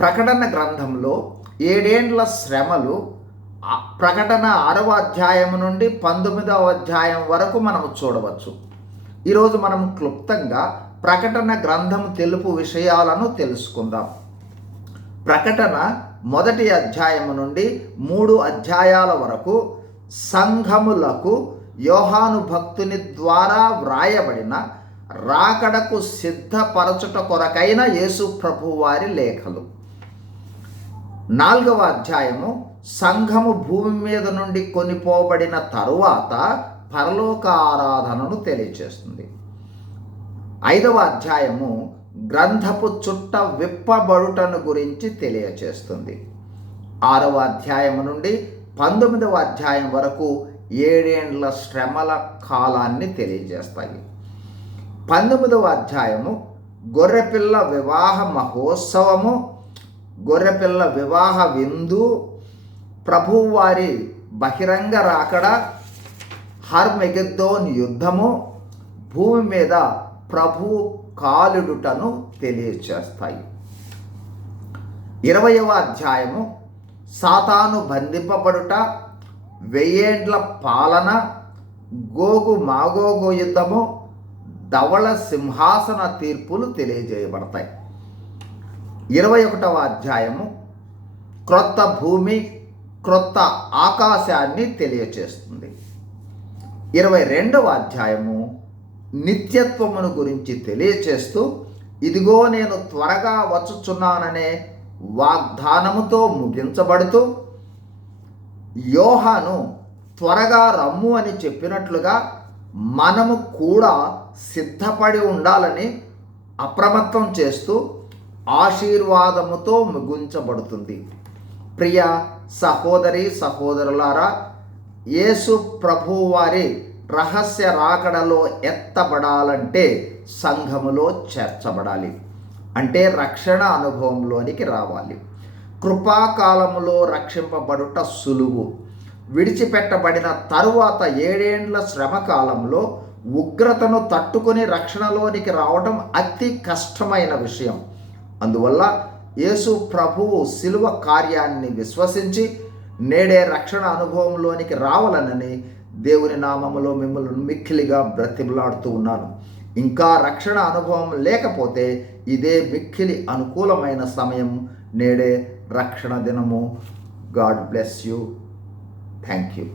ప్రకటన గ్రంథంలో 7 ఏండ్ల శ్రమలు ప్రకటన 6వ అధ్యాయం నుండి 19వ అధ్యాయం వరకు మనం చూడవచ్చు. ఈరోజు మనం క్లుప్తంగా ప్రకటన గ్రంథం తెలుపు విషయాలను తెలుసుకుందాం. ప్రకటన 1వ అధ్యాయం నుండి 3 అధ్యాయాల వరకు సంఘములకు యోహాను భక్తుని ద్వారా వ్రాయబడిన రాకడకు సిద్ధపరచుట కొరకైన యేసు ప్రభువు వారి లేఖలు. 4వ అధ్యాయము సంఘము భూమి మీద నుండి కొనిపోబడిన తరువాత పరలోక ఆరాధనను తెలియచేస్తుంది. 5వ అధ్యాయము గ్రంథపు చుట్ట విప్పబడుటను గురించి తెలియచేస్తుంది. 6వ అధ్యాయం నుండి 19వ అధ్యాయం వరకు 7 ఏండ్ల శ్రమల కాలాన్ని తెలియజేస్తాయి. 19వ అధ్యాయము గొర్రెపిల్ల వివాహ మహోత్సవము, గొర్రెపిల్ల వివాహ విందు, ప్రభువారి బహిరంగ రాకడ, హర్మెగెద్దోన్ యుద్ధము, భూమి మీద ప్రభు కాలుడుటను తెలియచేస్తాయి. 20వ అధ్యాయము సాతాను బంధింపబడుట, 1000 ఏండ్ల పాలన, గోగు మాగోగు యుద్ధము, ధవళ సింహాసన తీర్పులు తెలియజేయబడతాయి. 21వ అధ్యాయము క్రొత్త భూమి, క్రొత్త ఆకాశాన్ని తెలియచేస్తుంది. 22వ అధ్యాయము నిత్యత్వమును గురించి తెలియచేస్తూ, ఇదిగో నేను త్వరగా వచ్చుచున్నాననే వాగ్దానముతో ముగించబడుతూ, యోహాను త్వరగా రమ్ము అని చెప్పినట్లుగా మనము కూడా సిద్ధపడి ఉండాలని అప్రమత్తం చేస్తూ ఆశీర్వాదముతో ముగించబడుతుంది. ప్రియ సహోదరి సహోదరులారా, యేసు ప్రభువు వారి రహస్య రాకడలో ఎత్తబడాలంటే సంఘములో చేర్చబడాలి, అంటే రక్షణ అనుభవంలోనికి రావాలి. కృపాకాలములో రక్షింపబడుట సులువు. విడిచిపెట్టబడిన తరువాత 7 ఏండ్ల శ్రమ కాలంలో ఉగ్రతను తట్టుకొని రక్షణలోనికి రావడం అతి కష్టమైన విషయం. అందువల్ల యేసు ప్రభువు శిలువ కార్యాన్ని విశ్వసించి నేడే రక్షణ అనుభవంలోనికి రావాలనని దేవుని నామములో మిమ్మల్ని మిక్కిలిగా బ్రతిమలాడుతూ ఉన్నాను. ఇంకా రక్షణ అనుభవం లేకపోతే ఇదే మిక్కిలి అనుకూలమైన సమయం. నేడే రక్షణ దినము. God bless you. Thank you.